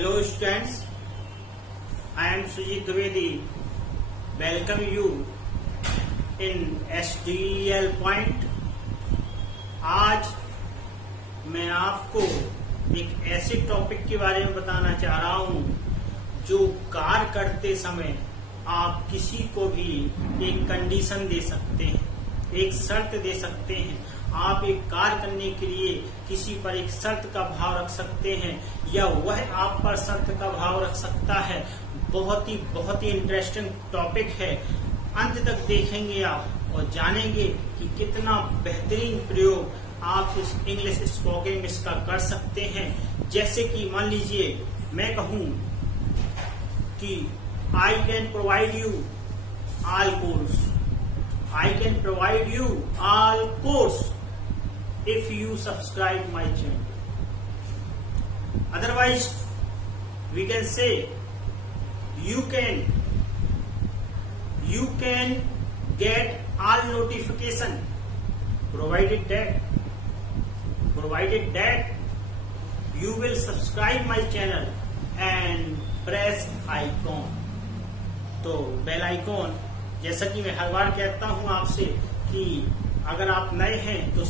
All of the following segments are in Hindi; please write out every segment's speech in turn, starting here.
Hello students, I am Sujit Dwivedi. Welcome you in SDL Point. आज मैं आपको एक ऐसे टॉपिक के बारे में बताना चाह रहा हूं जो कार्य करते समय आप किसी को भी एक कंडीशन दे सकते हैं, एक शर्त दे सकते हैं। आप एक कार्य करने के लिए किसी पर एक शर्त का भाव रख सकते हैं या वह आप पर शर्त का भाव रख सकता है। बहुत ही इंटरेस्टिंग टॉपिक है। अंत तक देखेंगे आप और जानेंगे कि कितना बेहतरीन प्रयोग आप इस इंग्लिश स्पोकन इंग्लिश का कर सकते हैं। जैसे कि मान लीजिए मैं कहूं कि I can provide you all course, I can provide you all course if you subscribe my channel. Otherwise, we can say you can get all notification provided that you will subscribe my channel and press icon. तो बेल आइकॉन, जैसा कि मैं हर बार कहता हूं आपसे कि अगर आप नए हैं तो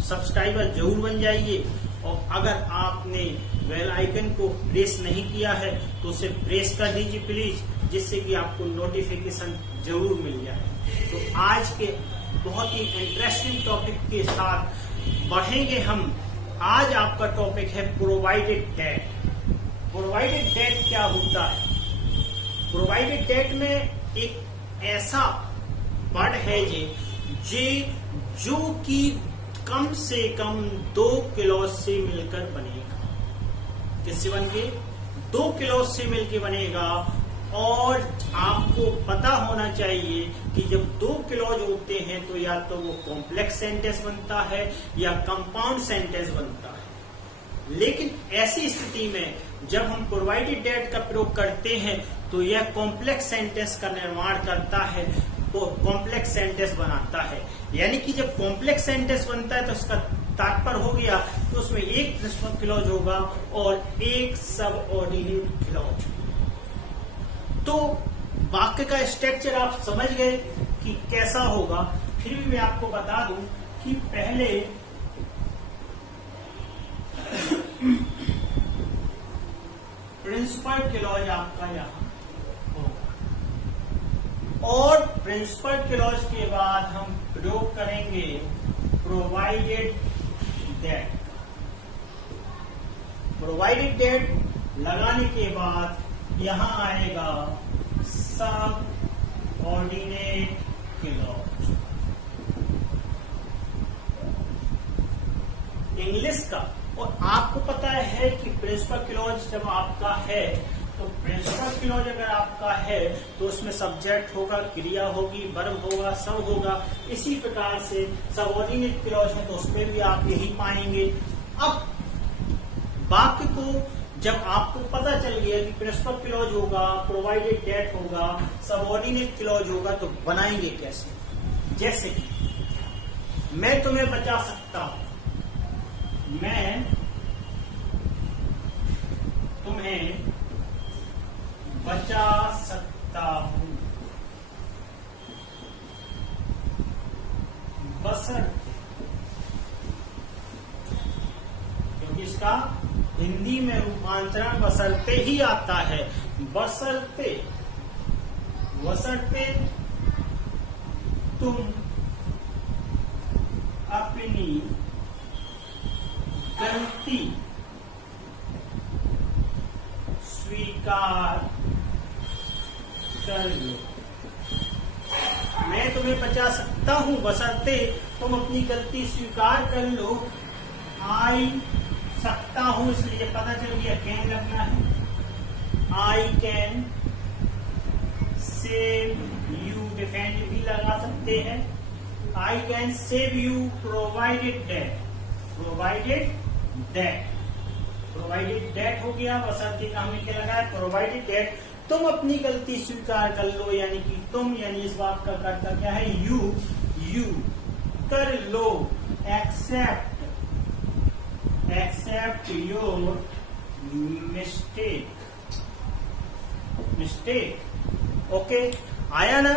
सब्सक्राइबर जरूर बन जाइए, और अगर आपने बेल आइकन को प्रेस नहीं किया है तो उसे प्रेस कर दीजिए प्लीज, जिससे कि आपको नोटिफिकेशन जरूर मिल जाए। तो आज के बहुत ही इंटरेस्टिंग टॉपिक के साथ बढ़ेंगे हम। आज आपका टॉपिक है प्रोवाइडेड डेट। प्रोवाइडेड डेट क्या होता है? प्रोवाइडेड डेट में एक ऐसा वर्ड है जो कि कम से कम 2 क्लॉज से मिलकर बनेगा। किससे बन के? 2 क्लॉज से मिलकर बनेगा। और आपको पता होना चाहिए कि जब 2 क्लॉज होते हैं तो या तो वो कॉम्प्लेक्स सेंटेंस बनता है या कंपाउंड सेंटेंस बनता है। लेकिन ऐसी स्थिति में जब हम प्रोवाइडेड डेट का प्रयोग करते हैं तो यह कॉम्प्लेक्स सेंटेंस का निर्माण करता है, तो कॉम्प्लेक्स सेंटेंस बनाता है। यानी कि जब कॉम्प्लेक्स सेंटेंस बनता है तो उसका तात्पर्य हो गया तो उसमें एक प्रिंसिपल क्लॉज होगा और एक सबऑर्डिनेट क्लॉज। तो वाक्य का स्ट्रक्चर आप समझ गए कि कैसा होगा। फिर भी मैं आपको बता दूं कि पहले प्रिंसिपल क्लॉज आपका यहाँ होगा और प्रिंसिपल क्लॉज के बाद हम प्रयोग करेंगे प्रोवाइडेड डेट। प्रोवाइडेड डेट लगाने के बाद यहाँ आएगा सब ऑर्डिनेट क्लॉज। इंग्लिश का, और आपको पता है कि प्रिंसिपल क्लॉज जब आपका है तो प्रिंसिपल क्लॉज अगर आपका है तो उसमें सब्जेक्ट होगा, क्रिया होगी, वर्ब होगा, सब होगा। इसी प्रकार से सबऑर्डिनेट क्लॉज है तो उसमें भी आप यही पाएंगे। अब वाक्य को जब आपको पता चल गया कि प्रिंसिपल क्लॉज होगा, प्रोवाइडेड डेट होगा, सबऑर्डिनेट क्लॉज होगा, तो बनाएंगे कैसे? जैसे कि मैं तुम्हें बचा सकता हूं, मैं तुम्हें बचा सकता हूं बशर्ते, क्योंकि इसका हिंदी में रूपांतरण बशर्ते ही आता है। बशर्ते तुम अपनी गलती स्वीकार कर लो। मैं तुम्हें बचा सकता हूं बशर्ते तुम अपनी गलती स्वीकार कर लो। आई सकता हूं, इसलिए पता चल गया कैन लगना है। आई कैन सेव यू, डिफेंड भी लगा सकते हैं। आई can save you provided that हो गया। बशर्ते का हमने क्या लगाया? प्रोवाइडेड डेट तुम अपनी गलती स्वीकार कर लो, यानी कि तुम, यानी इस बात का कर्ता क्या है? यू कर लो। Accept your mistake. ओके, आया ना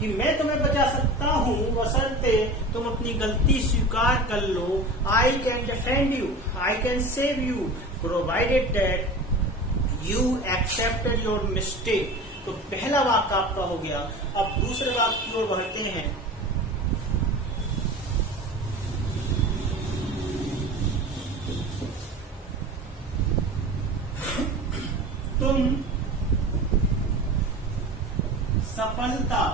कि मैं तुम्हें बचा सकता हूँ बशर्ते तुम अपनी गलती स्वीकार कर लो। I can defend you, I can save you, provided that you accepted your mistake. तो पहला वाक्य आपका हो गया। अब दूसरे वाक्य की ओर बढ़ते हैं। तुम सफलता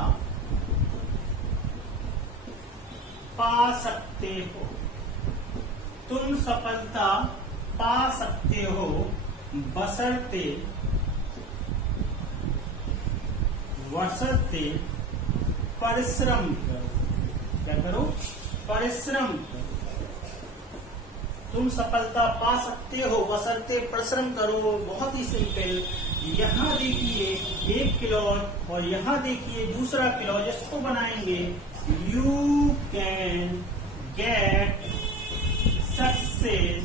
पा सकते हो, तुम सफलता पा सकते हो बशर्ते परिश्रम करो। क्या करो? परिश्रम करो। तुम सफलता पा सकते हो बशर्ते परिश्रम करो। बहुत ही सिंपल। यहाँ देखिए एक क्लॉज और यहाँ देखिए दूसरा क्लॉज, इसको बनाएंगे you can get success,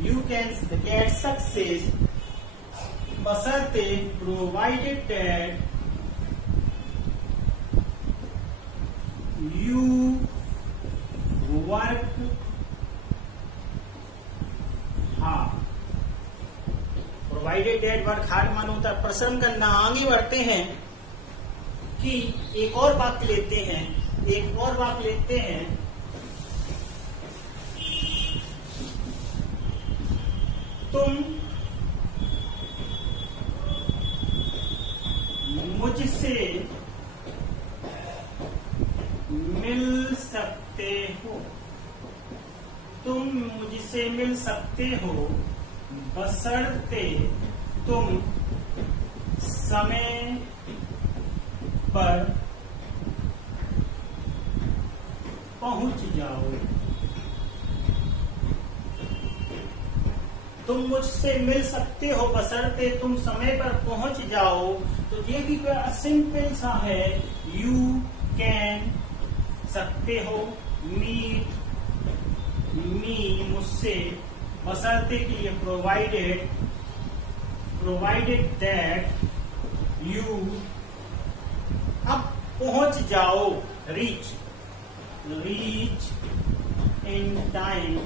you can get success बशर्ते provided that you work hard. Provided that work hard मान होता है परिश्रम करना। आगे बढ़ते हैं कि एक और वाक्य लेते हैं, एक और वाक्य लेते हैं। तुम मुझसे मिल सकते हो, तुम मुझसे मिल सकते हो बशर्ते तुम समय पर पहुंच जाओ। तुम मुझसे मिल सकते हो बशर्ते तुम समय पर पहुंच जाओ। तो ये भी सिंपल सा है। यू कैन सकते हो, मीट मी मुझसे, बशर्ते के लिए प्रोवाइडेड दैट यू, अब पहुंच जाओ, reach in time.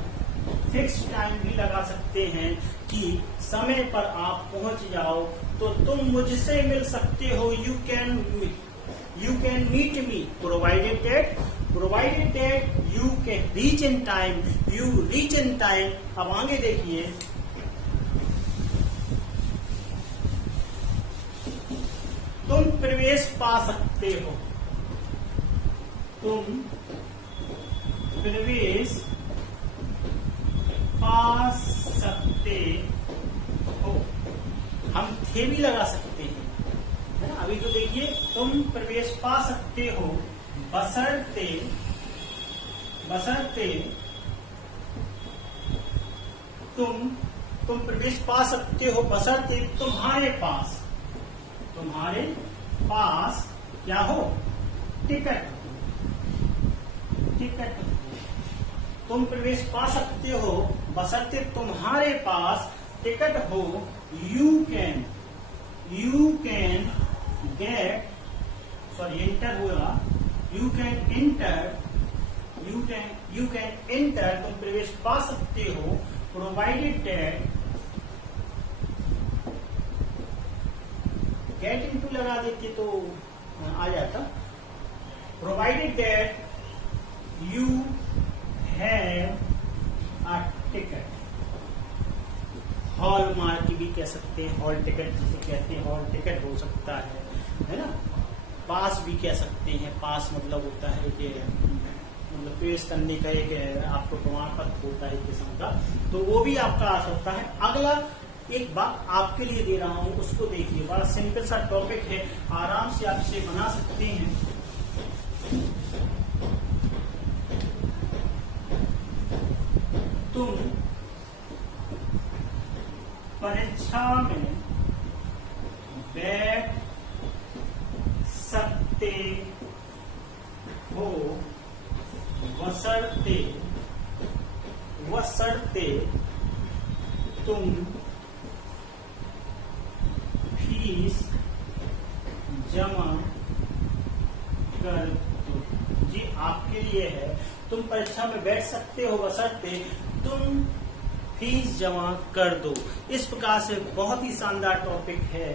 Fix time भी लगा सकते हैं कि समय पर आप पहुंच जाओ। तो तुम मुझसे मिल सकते हो, you can meet me, provided that you can reach in time, you reach in time. अब आगे देखिए, तुम प्रवेश पा सकते हो, तुम प्रवेश पा सकते हो। हम थे भी लगा सकते हैं, है ना। अभी तो देखिए, तुम प्रवेश पा सकते हो बशर्ते तुम प्रवेश पा सकते हो बशर्ते तुम्हारे पास क्या हो? टिकट। तुम प्रवेश पा सकते हो बशर्ते तुम्हारे पास टिकट हो। You can gate, sorry enter हुआ, यू कैन एंटर, तुम प्रवेश पा सकते हो, प्रोवाइडेड दैट, गेट इनटू लगा देते तो आ जाता, provided that you have a ticket. Hall mark भी कह सकते हैं, हॉल टिकट जिसे कहते हैं, हॉल टिकट हो सकता है ना। पास भी कह सकते हैं, पास मतलब होता है कि मतलब पेश करने का एक आपको प्रमाण पत्र होता है एक किस्म का, तो वो भी आपका आ सकता है। अगला एक बात आपके लिए दे रहा हूं, उसको देखिए, बड़ा सिंपल सा टॉपिक है, आराम से आप इसे बना सकते हैं। तुम परीक्षा में बैठ सकते हो बशर्ते तुम जमा कर दो। जी आपके लिए है, तुम परीक्षा में बैठ सकते हो बशर्ते तुम फीस जमा कर दो। इस प्रकार से बहुत ही शानदार टॉपिक है।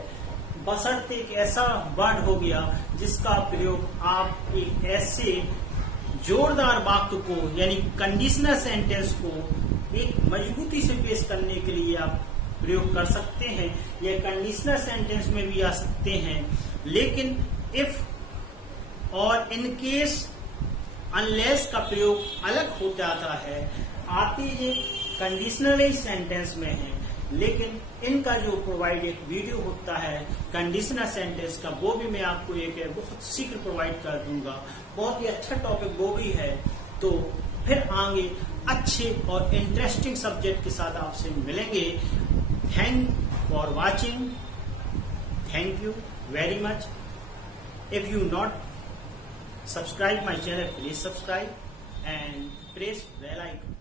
बशर्ते एक ऐसा वर्ड हो गया जिसका प्रयोग आप एक ऐसे जोरदार वाक्य को यानी कंडीशनल सेंटेंस को एक मजबूती से पेश करने के लिए आप प्रयोग कर सकते हैं। यह कंडीशनल सेंटेंस में भी आ सकते हैं, लेकिन इफ और इन केस अनलेस का प्रयोग अलग हो जाता है। आते ये कंडीशनल सेंटेंस में है, लेकिन इनका जो प्रोवाइडेड वीडियो होता है कंडीशनल सेंटेंस का, वो भी मैं आपको एक बहुत शीघ्र प्रोवाइड कर दूंगा। बहुत ही अच्छा टॉपिक वो भी है। तो फिर आगे अच्छे और इंटरेस्टिंग सब्जेक्ट के साथ आपसे मिलेंगे। Thank for watching. Thank you very much. If you not subscribe my channel, please subscribe and press bell icon.